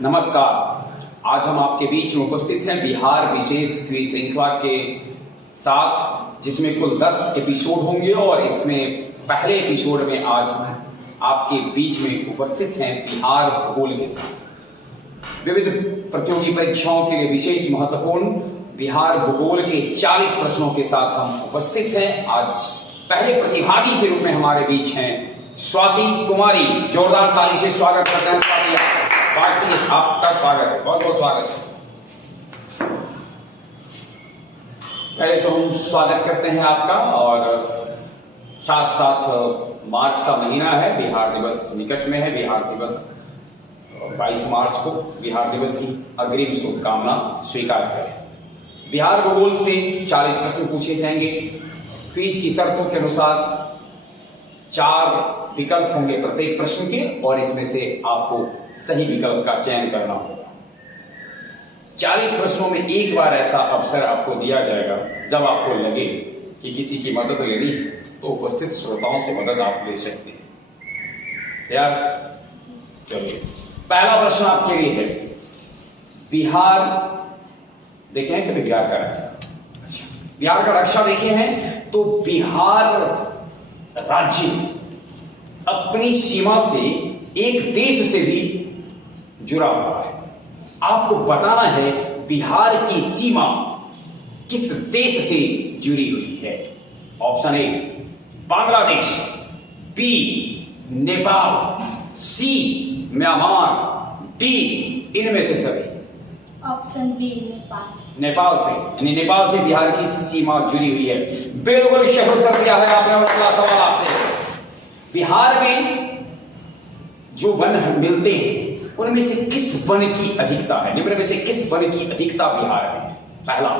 नमस्कार। आज हम आपके बीच में उपस्थित हैं बिहार विशेष क्विज श्रृंखला के साथ, जिसमें कुल 10 एपिसोड होंगे और इसमें पहले एपिसोड में आज हम आपके बीच में उपस्थित हैं बिहार भूगोल के साथ। विविध प्रतियोगी परीक्षाओं के लिए विशेष महत्वपूर्ण बिहार भूगोल के 40 प्रश्नों के साथ हम उपस्थित हैं। आज पहले प्रतिभागी के रूप में हमारे बीच हैं स्वाति कुमारी। जोरदार ताली से स्वागत करते हैं स्वाति। आपका स्वागत है, बहुत बहुत स्वागत है। पहले तो हम स्वागत करते हैं आपका, और साथ साथ मार्च का महीना है, बिहार दिवस निकट में है। बिहार दिवस 22 मार्च को बिहार दिवस की अग्रिम शुभकामना स्वीकार करें। बिहार भूगोल से 40 प्रश्न पूछे जाएंगे। क्विज की शर्तों के अनुसार 4 विकल्प होंगे प्रत्येक प्रश्न के, और इसमें से आपको सही विकल्प का चयन करना होगा। 40 प्रश्नों में एक बार ऐसा अवसर आपको दिया जाएगा जब आपको लगे कि किसी की मदद लेनी, तो उपस्थित श्रोताओं से मदद आप ले सकते हैं। यार चलिए, पहला प्रश्न आपके लिए है। बिहार देखे हैं कभी बिहार का नक्शा? अच्छा, बिहार का नक्शा देखे हैं तो बिहार राज्य अपनी सीमा से एक देश से भी जुड़ा हुआ है। आपको बताना है बिहार की सीमा किस देश से जुड़ी हुई है। Option A Bangladesh, B Nepal, C Myanmar, D इनमें से सभी। Option B Nepal. नेपाल से, यानी नेपाल से बिहार की सीमा जुड़ी हुई है। बिल्कुल सही उत्तर दिया है आपने। अगला सवाल आपसे, बिहार में जो वन मिलते हैं उनमें से किस वन की अधिकता है? निम्न में से किस वन की अधिकता बिहार में? पहला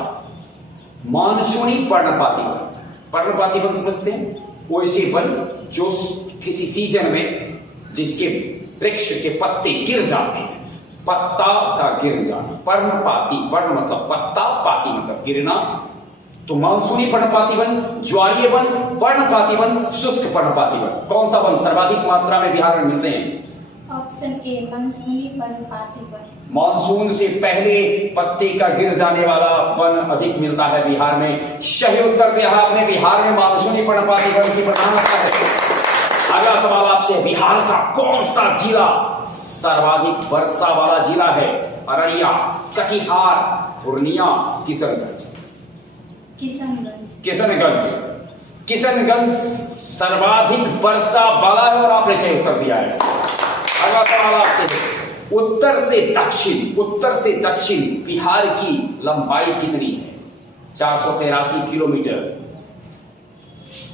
मानसूनी पर्णपाती वन। पर्णपाती वन समझते हैं? वो ऐसे वन जो किसी सीजन में जिसके वृक्ष के पत्ते गिर जाते हैं, पत्ता का गिर जाना। पर्णपाती, पर्ण मतलब पत्ता, पाती मतलब गिरना। तो मानसूनी पर्णपाती वन, ज्वारीय वन, पर्णपाती वन, शुष्क पर्णपाती वन। कौन सा वन सर्वाधिक मात्रा में बिहार में मिलते हैं? ऑप्शन ए मानसूनी पर्णपाती वन। मानसून से पहले पत्ते का गिर जाने वाला वन अधिक मिलता है बिहार में। सही उत्तर दिया आपने। बिहार में मानसूनी पर्णपाती वन की प्रधानता है। अगला सवाल आपसे, बिहार का कौन सा जिला सर्वाधिक वर्षा वाला जिला है? अररिया, कटिहार, पूर्णिया, किशनगंज। किशनगंज। किशनगंज सर्वाधिक वर्षा वाला है और आपने सही उत्तर दिया है। अगला सवाल आपसे, उत्तर से दक्षिण बिहार की लंबाई कितनी है? 483 kilometre,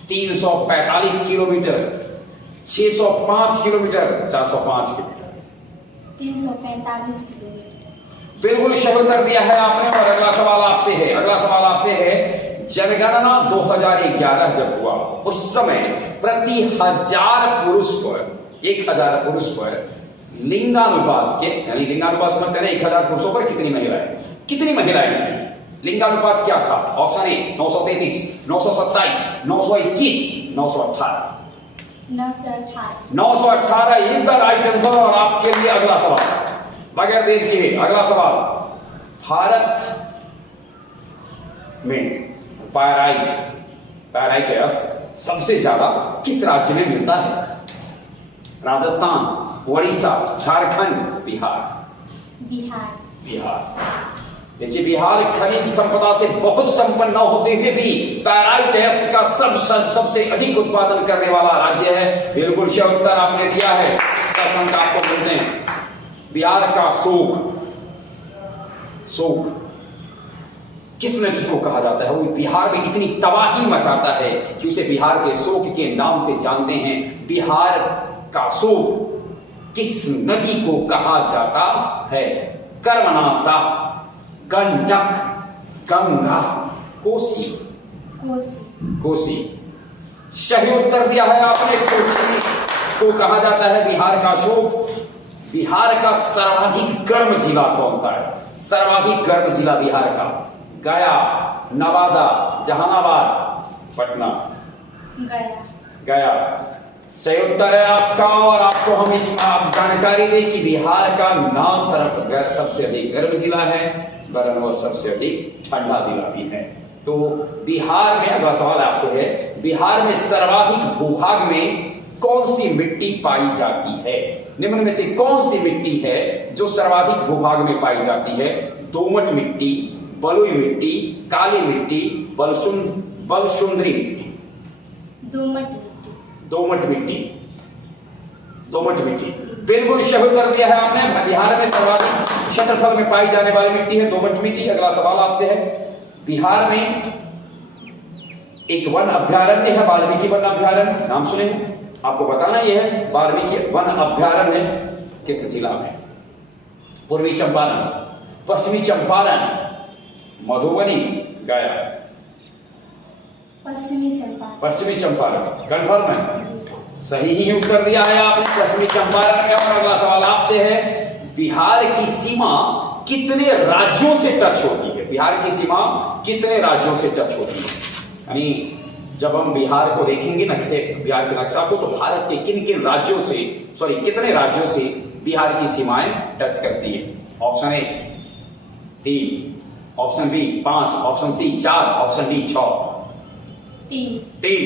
345 kilometre, 605 kilometre, 405 kilometre, 345 kilometre. बिल्कुल सही उत्तर दिया है आपने। और अगला सवाल आपसे है, जनगणना 2011 जब हुआ, उस समय प्रति 1000 पुरुष पर लिंगानुपात के, यानी लिंगानुपात समझते हैं 1000 पुरुषों पर कितनी महिलाएं थी? लिंगानुपात क्या था? Option A 933, 927, 921, 918। 918 is the right answer. और आपके लिए अगला सवाल, बगैर देर किए अगला सवाल, भारत में पैराइट सबसे ज्यादा किस राज्य में मिलता है? राजस्थान, उड़ीसा, झारखंड, बिहार। देखिए, बिहार खनिज संपदा से बहुत संपन्न होते हुए भी पैराइट का सबसे अधिक उत्पादन करने वाला राज्य है। बिल्कुल सही उत्तर आपने दिया है। 10 अंक आपको मिलते हैं। बिहार का शोक किस नदी को कहा जाता है? वो बिहार में इतनी तबाही मचाता है कि उसे बिहार के शोक के नाम से जानते हैं। बिहार का शोक किस नदी को कहा जाता है? कर्मनाशा, गंडक, गंगा, कोसी। सही उत्तर दिया है आपने। कोसी को कहा जाता है बिहार का शोक। बिहार का सर्वाधिक गर्म जिला कौन सा है? सर्वाधिक गर्म जिला बिहार का गया, नवादा, जहानाबाद, पटना। गया। सही उत्तर है आपका। और आपको हम इस जानकारी दें कि बिहार का न सिर्फ सबसे अधिक गर्म जिला है वरन वो सबसे अधिक ठंडा जिला भी है। तो बिहार में, अगला सवाल आपसे है, बिहार में सर्वाधिक भूभाग में कौन सी मिट्टी पाई जाती है? निम्न में से कौन सी मिट्टी है जो सर्वाधिक भूभाग में पाई जाती है? दोमट मिट्टी, बलुई मिट्टी, काली मिट्टी, बलसुंदरी मिट्टी। दोमट मिट्टी। दोमट मिट्टी, दोमट मिट्टी बिल्कुल सही कर दिया है आपने। बिहार में सर्वाधिक क्षेत्रफल में पाई जाने वाली मिट्टी है दोमट मिट्टी। अगला सवाल आपसे है, बिहार में एक वन अभ्यारण्य है, वाल्मीकि वन अभ्यारण्य, नाम सुने हैं? आपको बताना यह है वाल्मीकि वन अभ्यारण्य किस जिला में? पूर्वी चंपारण, पश्चिमी चंपारण, मधुबनी, गया। पश्चिमी चंपारण। पश्चिमी चंपारण कंफर्म है? सही ही उत्तर दिया है आपने, पश्चिमी चंपारण में। और अगला सवाल आपसे है, बिहार की सीमा कितने राज्यों से टच होती है? बिहार की सीमा कितने राज्यों से टच होती है? यानी जब हम बिहार को देखेंगे नक्शे, बिहार के नक्शा को, तो भारत के किन किन राज्यों से, कितने राज्यों से बिहार की सीमाएं टच करती है? Option A 3, option B 5, option C 4, option D 6। 3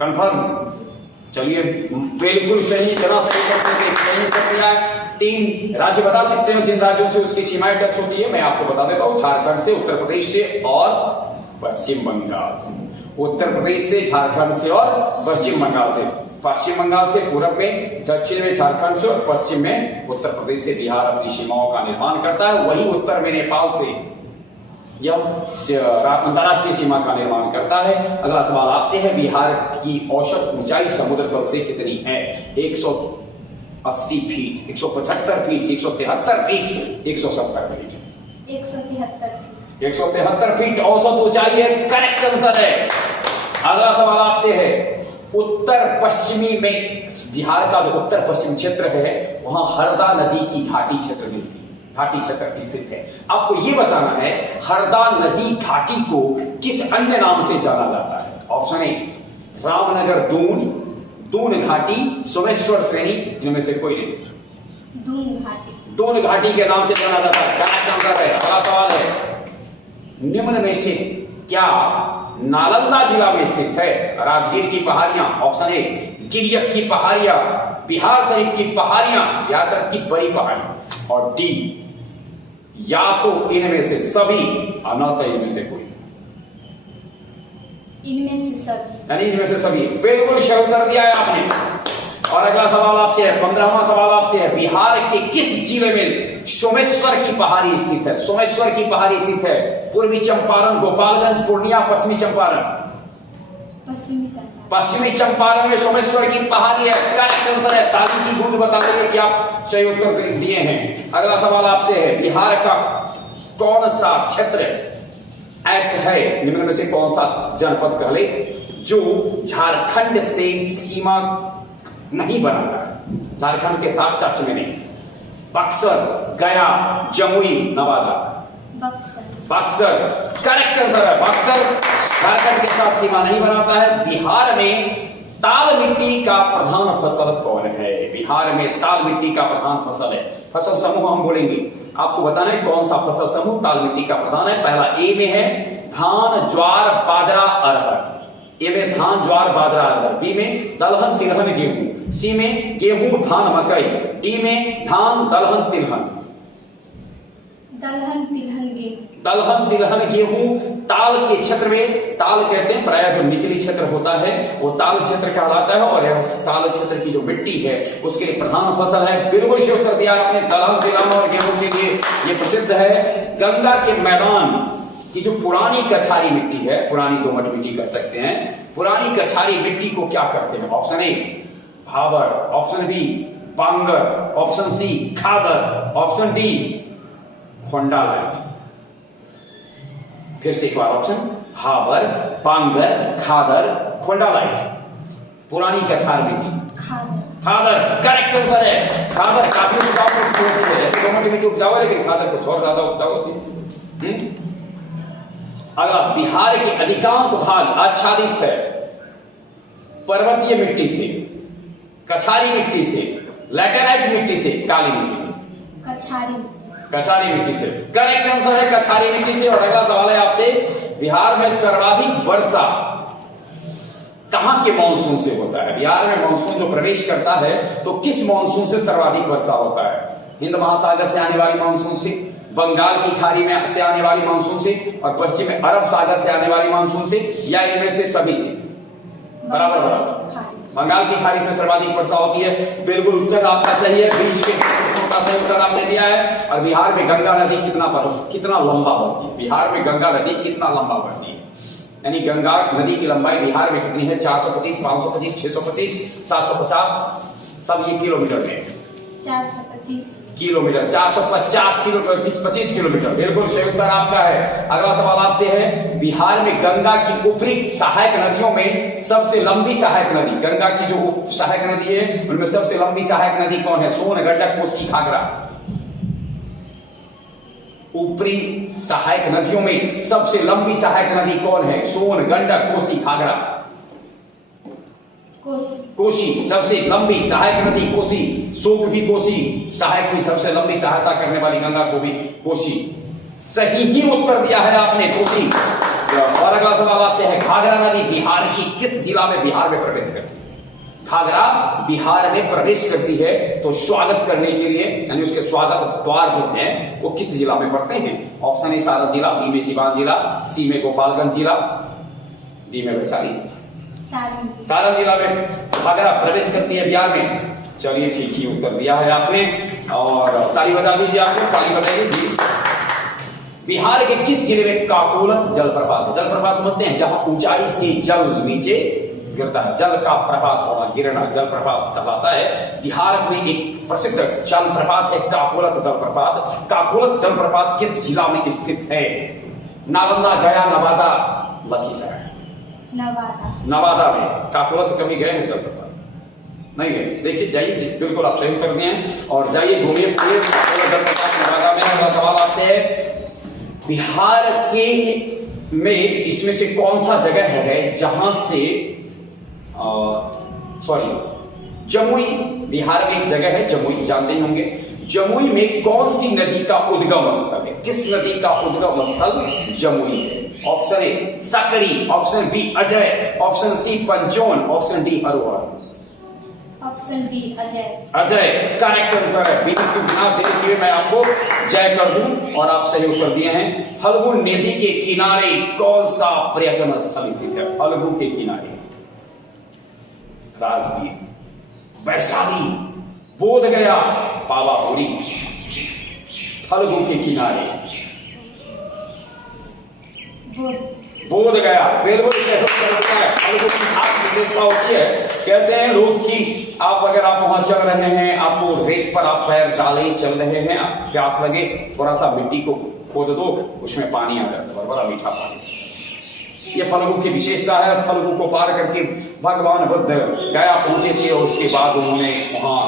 confirm? चलिए बिल्कुल सही, इतना सही कर दिया है। 3 राज्य बता सकते हो जिन राज्यों से उसकी सीमाएं टच होती है? मैं आपको बता देता हूं, झारखंड से, उत्तर प्रदेश से और पश्चिम बंगाल से। उत्तर प्रदेश से, झारखंड से और पश्चिम बंगाल से। पश्चिम बंगाल से पूर्व में, दक्षिण में झारखंड से और पश्चिम में उत्तर प्रदेश से बिहार अपनी सीमाओं का निर्माण करता है। वही उत्तर में नेपाल से यह अंतरराष्ट्रीय सीमा का निर्माण करता है। अगला सवाल आपसे है, बिहार की औसत ऊंचाई समुद्र तल से कितनी है? 180 feet, 175 feet, 173 feet, 170 feet. 173 feet. 173 feet औसत ऊंचाई है, करेक्ट आंसर है। अगला सवाल आपसे है, उत्तर पश्चिमी में बिहार का जो उत्तर पश्चिम क्षेत्र है वहां हरदा नदी की घाटी क्षेत्र मिलती है, घाटी क्षेत्र स्थित है। आपको यह बताना है हरदा नदी घाटी को किस अन्य नाम से जाना जाता है? ऑप्शन ए रामनगर दून, दून घाटी, सोमेश्वर श्रेणी, इनमें से कोई नहीं। दून घाटी। दून घाटी के नाम से जाना जाता है, करेक्ट आंसर है। अगला सवाल है, निम्न में से क्या नालंदा जिला में स्थित है? राजगीर की पहाड़ियां, ऑप्शन ए गिरियक की पहाड़ियां, बिहार शरीफ की पहाड़ियां, बिहार शरीफ की बड़ी पहाड़ी, और डी या तो इनमें से सभी और न तो इनमें से कोई। इनमें से सभी, यानी इनमें से सभी। बिल्कुल सही उत्तर दिया है आपने। और अगला सवाल आपसे है, 15वां सवाल आपसे है, बिहार के किस जिले में सोमेश्वर की पहाड़ी स्थित है? सोमेश्वर की पहाड़ी स्थित है पूर्वी चंपारण, गोपालगंज, पूर्णिया, पश्चिमी चंपारण। पश्चिमी चंपारण। पश्चिमी चंपारण में सोमेश्वर की पहाड़ी है, करेक्ट आंसर है। ताली की गूंज बता देंगे कि आप सही उत्तर दिए हैं। अगला सवाल आपसे है, बिहार का कौन सा क्षेत्र ऐसा है, निम्न में से कौन सा जनपद कहले जो झारखंड से सीमा नहीं बनाता है, झारखंड के साथ टच में नहीं? बक्सर, गया, जमुई, नवादा। बक्सर। बक्सर करेक्ट आंसर है। बक्सर झारखंड के साथ सीमा नहीं बनाता है। बिहार में ताल मिट्टी का प्रधान फसल कौन है? बिहार में ताल मिट्टी का प्रधान फसल है। फसल समूह हम बोलेंगे, आपको बताना है कौन सा फसल समूह ताल मिट्टी का प्रधान है। पहला ए में है धान, ज्वार, बाजरा, अरहर। ए में धान, ज्वार, बाजरा, अरहर। बी में दलहन, तिलहन, गेहूं। सी में गेहूं, धान, मकई। डी में धान, दलहन, तिलहन। दलहन, तिलहन, गेहूं। दलहन, तिलहन, गेहूं। ताल के क्षेत्र में, ताल कहते हैं प्रायः जो निचली क्षेत्र होता है वो ताल क्षेत्र कहलाता है, और यह ताल क्षेत्र की जो मिट्टी है उसके लिए प्रधान फसल है। बिल्कुल सही उत्तर दिया आपने। दलहन, तिलहन और गेहूं के लिए ये प्रसिद्ध है। गंगा के मैदान की जो पुरानी कछारी मिट्टी है, पुरानी दोमट मिट्टी कह सकते हैं, पुरानी कछारी मिट्टी को क्या कहते हैं? Option A Bhabar, option B Bangar, option C Khadar, option D khondalite. फिर से एक बार ऑप्शन, भाबर, बांगर, खादर, खोंडालाइट। पुरानी कछार मिट्टी खादर करेक्ट आंसर है। खादर काफी उपजाऊ होती है, ऐसे दोमट मिट्टी उपजाऊ है लेकिन खादर कुछ और ज्यादा उपजाऊ होती है। अगला, बिहार के अधिकांश भाग आच्छादित है पर्वतीय मिट्टी से। कछारी मिट्टी से, लैटेराइट मिट्टी से, काली मिट्टी से, कछारी कछारी मिट्टी से। करेक्ट आंसर है कछारी मिट्टी से। और अगला सवाल है आपसे, बिहार में सर्वाधिक वर्षा कहां के मानसून से होता है? बिहार में मानसून जो प्रवेश करता है तो किस मानसून से सर्वाधिक वर्षा होता है? हिंद महासागर से आने वाली मानसून से, बंगाल की खाड़ी में से आने वाली मानसून से, और पश्चिम अरब सागर से आने वाली मानसून से, या इनमें से सभी से? बराबर बराबर। बंगाल की खाड़ी से सर्वाधिक वर्षा होती है। बिल्कुल उत्तर आपका सही है, बीच के का सही उत्तर आपने दिया है। और बिहार में गंगा नदी कितना लंबा बढ़ती है? बिहार में गंगा नदी कितना लंबा बढ़ती है? यानी गंगा नदी की लंबाई बिहार में कितनी है? 425, 525, 625, 750, सब ये किलोमीटर में। 425 किलोमीटर, 450 किलोमीटर, 25 किलोमीटर। बिल्कुल सही उत्तर आपका है। अगला सवाल आपसे है, बिहार में गंगा की ऊपरी सहायक नदियों में सबसे लंबी सहायक नदी, गंगा की जो सहायक नदी है उनमें सबसे लंबी सहायक नदी कौन है? सोन, गंडक, कोसी, घाघरा। ऊपरी सहायक नदियों में सबसे लंबी सहायक नदी कौन है? सोन, गंडक, कोसी, घाघरा। कोसी सबसे लंबी सहायक नदी कोसी। शोक भी कोसी, सहायक भी, सबसे लंबी सहायता करने वाली गंगा को भी कोसी। सही ही उत्तर दिया है आपने, कोसी। और अगला सवाल आपसे है, घाघरा नदी बिहार की किस जिला में बिहार में प्रवेश करती है? घाघरा बिहार में प्रवेश करती है तो स्वागत करने के लिए, यानी उसके स्वागत द्वार जो है वो किस जिला में पड़ते हैं? ऑप्शन ए सारण जिला, बी में सिवान जिला, सी में गोपालगंज जिला, डी में वैशाली जिला। सारण जिला में घाघरा प्रवेश करती है बिहार में। चलिए ठीक ही उत्तर दिया है आपने, और ताली बजा दीजिए आपको, ताली बजाइए जी। बिहार के किस जिले में काकोलत जलप्रपात है? जलप्रपात समझते हैं, जहां ऊंचाई से जल नीचे गिरता है, जल का प्रपात होना, गिरना जलप्रपात कहलाता है। बिहार में एक प्रसिद्ध जलप्रपात है काकोलत जलप्रपात। काकोलत जलप्रपात किस जिला में स्थित है? नालंदा, गया, नवादा, लखीसराय। नवादा में काकोलत कभी गए हैं जलप्रपात? नहीं गए। देखिए जाइए, बिल्कुल आप सही कर दिए हैं, और जाइए घूमिए पूरे जलप्रपात नवादा में। अगला सवाल आपसे है, बिहार के में इसमें से कौन सा जगह है जहां से जमुई, बिहार में एक जगह है जमुई, जानते ही होंगे। जमुई में कौन सी नदी का उद्गम स्थल है? किस नदी का उद्गम स्थल जमुई है? Option A Sakri, option B Ajay, option C Panchane, option D Harohar. Option B Ajay. Ajay correct answer है। बिना देर किए मैं आपको जय कर दूं, और आप सही उत्तर दिए हैं। फल्गु नदी के किनारे कौन सा पर्यटन स्थल स्थित है? फल्गु के किनारे राजगीर, वैशाली, बोधगया, पावापुरी। फल्गु के किनारे बोध गया। बिल्कुल फल्गु की खास विशेषता होती है, कहते हैं लोग कि आप अगर आप वहां चल रहे हैं, आपको रेत पर आप पैर डाले चल रहे हैं, प्यास लगे, थोड़ा सा मिट्टी को खोद दो, उसमें पानी आ जाता है, बड़ा मीठा पानी। ये फल्गु की विशेषता है। फल्गु को पार करके भगवान बुद्ध गया पहुंचे थे, और उसके बाद उन्होंने वहां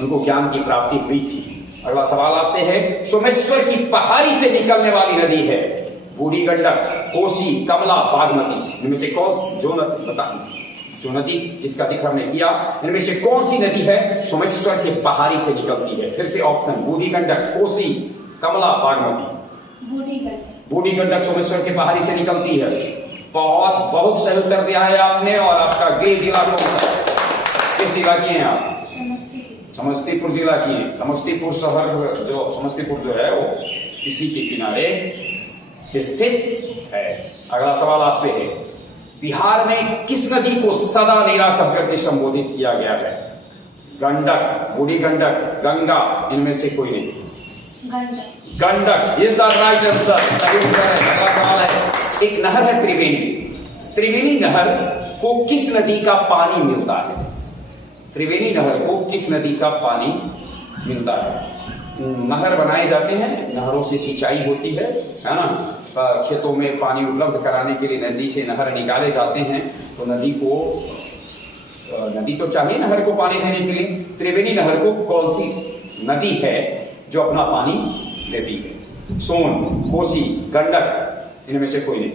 उनको ज्ञान की प्राप्ति हुई थी। अगला सवाल आपसे है, सोमेश्वर की पहाड़ी से निकलने वाली नदी है बूढ़ी गंडक, कोसी, कमला, बागमती। इनमें से कौन जो नदी जिसका जिक्र हमने किया, इनमें से कौन सी नदी है सोमेश्वर के पहाड़ी से निकलती है? फिर से ऑप्शन, बूढ़ी गंडक, कोसी, कमला, बागमती। बूढ़ी गंडक सोमेश्वर के पहाड़ी से निकलती है। बहुत सही उत्तर दिया है आपने। और आपका गृह जिला कौन सा? किस जिला की हैं आप? समस्तीपुर जिला की है। समस्तीपुर शहर समस्तीपुर जो है वो इसी के किनारे स्थित है। अगला सवाल आपसे है, बिहार में किस नदी को सदा नीरा कहकर के संबोधित किया गया है? गंडक, बूढ़ी गंडक, गंगा, इनमें से कोई नहीं। Gandak is the right answer, सही उत्तर है। अगला सवाल है, एक नहर है त्रिवेणी। त्रिवेणी नहर को किस नदी का पानी मिलता है? त्रिवेणी नहर को किस नदी का पानी मिलता है? नहर बनाए जाते हैं, नहरों से सिंचाई होती है ना, खेतों में पानी उपलब्ध कराने के लिए नदी से नहर निकाले जाते हैं। तो नदी तो चाहिए नहर को पानी देने के लिए। त्रिवेणी नहर को कौन सी नदी है जो अपना पानी देती है? सोन, कोसी, गंडक, इनमें से कोई नहीं।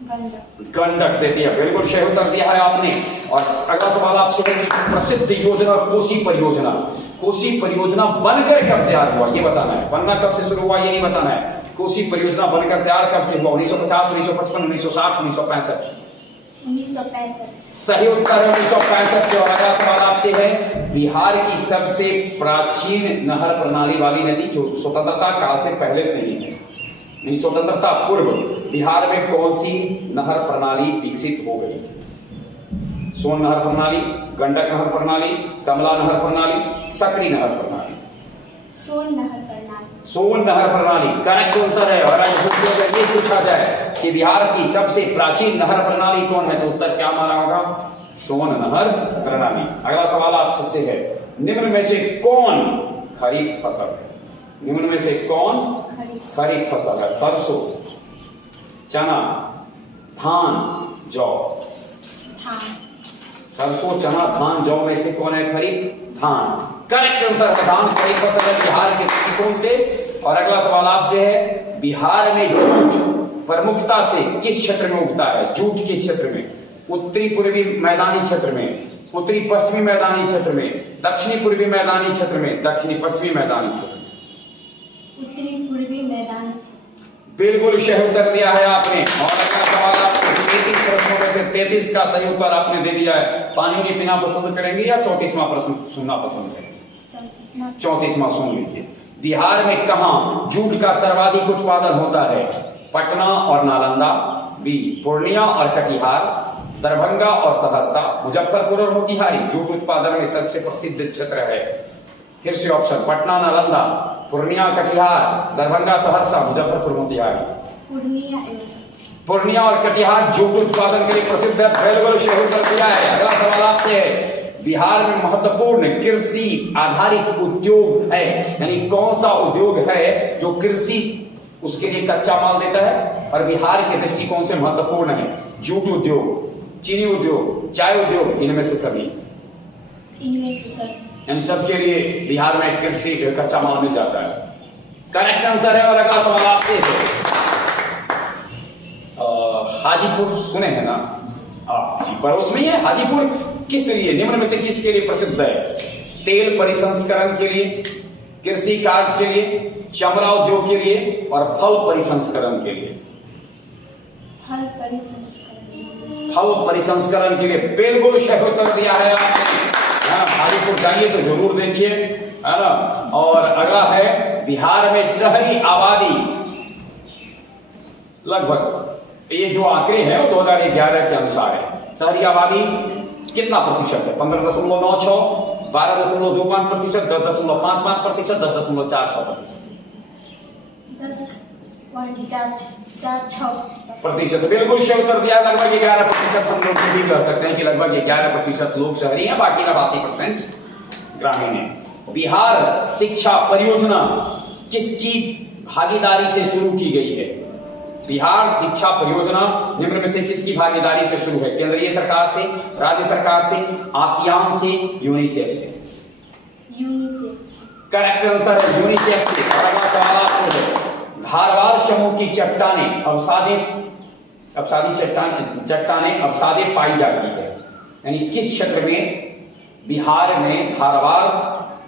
गंडक। गंडक दे दिया, बिल्कुल सही उत्तर दिया है आपने। और अगला सवाल आपसे है कि प्रसिद्ध योजना कोसी परियोजना, कोसी परियोजना बनकर कब तैयार हुआ ये बताना है। बनना कब से शुरू हुआ ये नहीं बताना है। कोसी परियोजना बनकर तैयार कब से हुआ? 1950, 1955, 1960, 1965? 1965। सही उत्तर है 1965 से। और अगला सवाल आपसे है बिहार की सबसे प्राचीन नहर प्रणाली वाली नदी जो स्वतंत्रता काल से पहले से ही है, नहीं स्वतंत्रता पूर्व बिहार में कौन सी नहर प्रणाली विकसित हो गई थी? सोन नहर प्रणाली, गंडक नहर प्रणाली, कमला नहर प्रणाली, सकरी नहर प्रणाली? सोन नहर प्रणाली। सोन नहर प्रणाली करेक्ट आंसर है। और अगर ये पूछा जाए कि बिहार की सबसे प्राचीन नहर प्रणाली कौन है तो उत्तर क्या माना होगा? सोन नहर प्रणाली। अगला सवाल आप सबसे है निम्न में से कौन खरीफ फसल है? निम्न में से कौन खरीफ फसल है? सरसों, चना, धान, जौ? धान। सरसों, चना, धान, जौ में से कौन है खरीफ? धान। करेक्ट आंसर है धान खरीफ फसल है बिहार के दृष्टिकोण से। और अगला सवाल आपसे है बिहार में जूट प्रमुखता से किस क्षेत्र में उगता है? जूट किस क्षेत्र में? उत्तरी पूर्वी मैदानी क्षेत्र में, उत्तरी पश्चिमी मैदानी क्षेत्र में, दक्षिणी पूर्वी मैदानी क्षेत्र में, दक्षिणी पश्चिमी मैदानी क्षेत्र में? उत्तरी पूर्वी मैदानी क्षेत्र। बिल्कुल सही उत्तर दिया है आपने। और अगला सवाल आपको 33 प्रश्नों में से 33 का सही उत्तर आपने दे दिया है। पानी नहीं पीना पसंद करेंगे या 34वां प्रश्न सुनना पसंद करेंगे? 34वां सुन लीजिए। बिहार में कहां जूट का सर्वाधिक उत्पादन होता है? पटना और नालंदा, बी पूर्णिया और कटिहार, दरभंगा और सहरसा, मुजफ्फरपुर और मोतिहारी? जूट उत्पादन में सबसे प्रसिद्ध क्षेत्र है। फिर से ऑप्शन पटना, नालंदा, पूर्णिया, कटिहार, दरभंगा, सहरसा, मुजफ्फरपुर, मोतिहारी? पूर्णिया और कटिहार जूट उत्पादन के लिए प्रसिद्ध है। बिल्कुल सही उत्तर दिया है। अगला सवाल आपसे है बिहार में महत्वपूर्ण कृषि आधारित उद्योग है, यानी कौन सा उद्योग है जो कृषि उसके लिए कच्चा माल देता है और बिहार के दृष्टिकोण से महत्वपूर्ण है? जूट उद्योग, चीनी उद्योग, चाय उद्योग, इनमें से सभी? इनमें से सभी। इन सब के लिए बिहार में कृषि कच्चा माल मिल जाता है। करेक्ट आंसर है। और अगला सवाल आपसे है हाजीपुर सुने हैं ना आप जी, पड़ोस में ही है। हाजीपुर किस लिए, निम्न में से किसके लिए प्रसिद्ध है? तेल परिसंस्करण के लिए, कृषि कार्य के लिए, चमड़ा उद्योग के लिए और फल परिसंस्करण के लिए? फल परिसंस्करण। फल परिसंस्करण के लिए। बिल्कुल सही उत्तर दिया है आपने। हाजीपुर जाइए तो जरूर देखिए, है ना। और अगला है बिहार में शहरी आबादी लगभग, ये जो आंकड़े हैं वो 2011 के अनुसार है। शहरी आबादी कितना प्रतिशत है? 15.96, 12.25%, 10.55%, 10.46%? 10.46%। बिल्कुल सही उत्तर दिया। लगभग 11% हम लोग ये भी कह सकते हैं कि लगभग 11% लोग शहरी हैं, बाकी 89% ग्रामीण है। बिहार शिक्षा परियोजना किसकी भागीदारी से शुरू की गई है? बिहार शिक्षा परियोजना निम्न में से किसकी भागीदारी से शुरू है? केंद्रीय सरकार से, राज्य सरकार से, आसियान से, यूनिसेफ से? करेक्ट आंसर है यूनिसेफ से। और अगला सवाल आपसे है धारवाड़ समूह की चट्टानें चट्टानें पाई जाती है, यानी किस क्षेत्र में बिहार में धारवाड़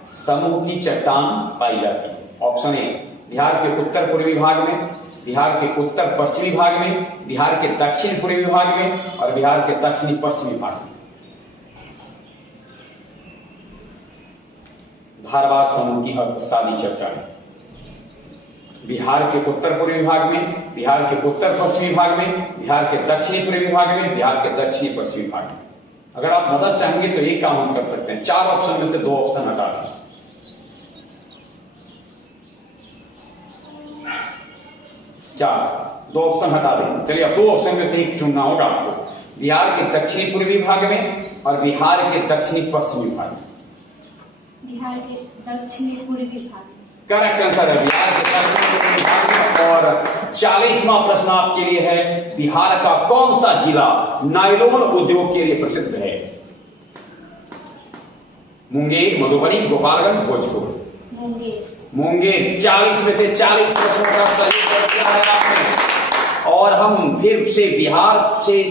समूह की चट्टान पाई जाती है? ऑप्शन ए बिहार के उत्तर पूर्वी भाग में, बिहार के उत्तर पश्चिमी भाग में, बिहार के दक्षिण पूर्वी भाग में और बिहार के दक्षिणी पश्चिमी भाग में? धारवाड़ समूह की सादी चट्टान बिहार के उत्तर पूर्वी भाग में, बिहार के उत्तर पश्चिमी भाग में, बिहार के दक्षिणी पूर्वी भाग में, बिहार के दक्षिणी पश्चिमी भाग में? अगर आप मदद चाहेंगे तो एक काम हम कर सकते हैं, 4 ऑप्शन में से 2 ऑप्शन हटा दें। क्या 2 ऑप्शन हटा दें? चलिए अब 2 ऑप्शन में से एक चुनना होगा आपको। बिहार के दक्षिणी पूर्वी भाग में और बिहार के दक्षिणी पश्चिमी भाग में? बिहार के दक्षिणी पूर्वी भाग। करेक्ट आंसर है बिहार के दक्षिणी पूर्वी भाग में। और 40वां प्रश्न आपके लिए है बिहार का कौन सा जिला नायलॉन उद्योग के लिए प्रसिद्ध है? मुंगेर, मधुबनी, गोपालगंज, भोजपुर? मुंगेर। 40 में से 40 प्रश्नों का सही उत्तर दिया है आपने। और हम फिर से बिहार से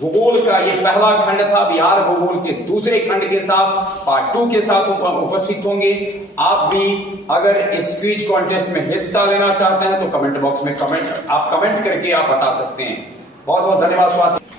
भूगोल का ये पहला खंड था, बिहार भूगोल के दूसरे खंड के साथ पार्ट 2 के साथ उपस्थित होंगे। आप भी अगर इस क्विज कॉन्टेस्ट में हिस्सा लेना चाहते हैं तो कमेंट बॉक्स में कमेंट करके आप बता सकते हैं। बहुत बहुत धन्यवाद। स्वागत।